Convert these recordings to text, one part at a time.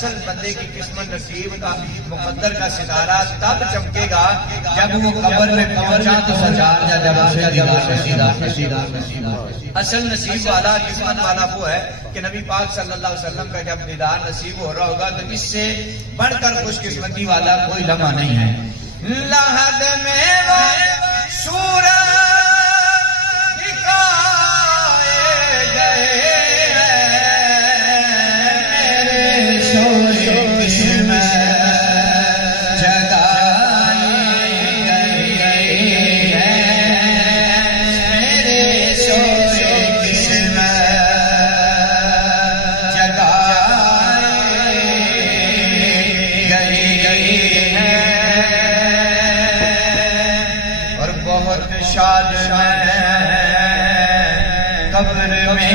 اصل بندے کی قسمت نصیب کا مقدر کا ستارہ تب چمکے گا جب وہ قبر میں پہنچا تو سجار جب اسے دیدار نصیب اصل نصیب والا قسمت والا وہ ہے کہ نبی پاک صلی اللہ علیہ وسلم کا جب دیدار نصیب ہو رہا ہوگا تو اس سے بڑھ کر خوش قسمتی والا کوئی لمحہ نہیں ہے. لحد میں وہ سورج دکھائے گئے شاد قبر میں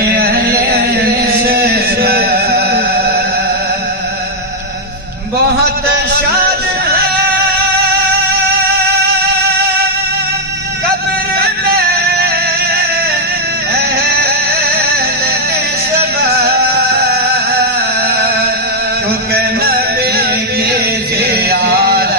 بہت شاد قبر میں کیونکہ نبی کی زیارت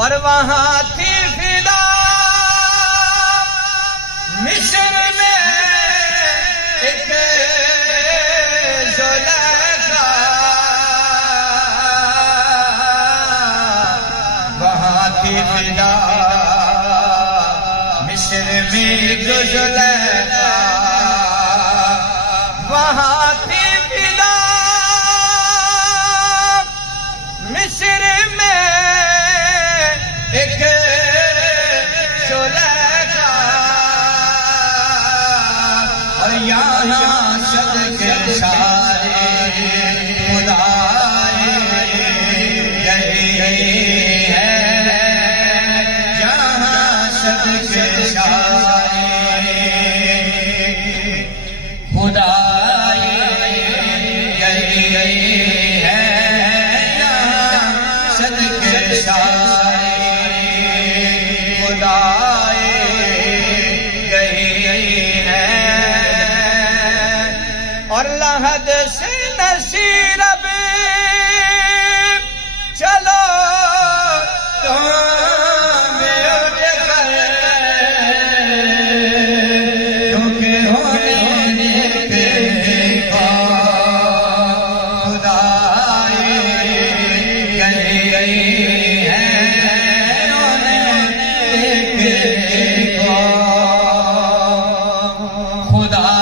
اور وہاں تھی فدا مصر میں ایک زلیخا وہاں تھی فدا مصر میں ایک زلیخا وہاں تھی فدا مصر میں ایک زلیخا اور یہاں صدقے سارے خدائے گئے ہیں یہاں صدقے سارے خدائے گئے ہیں یہاں صدقے سارے اور لحد سے نصیر اب چلو کیونکہ ہونے خدائے گئے ہیں خدا